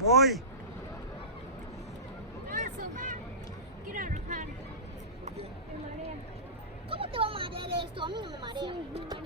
Voi. Ah, sopa. Quiero arrojar. Me marea. ¿Cómo te va a marear esto? A mí no me marea.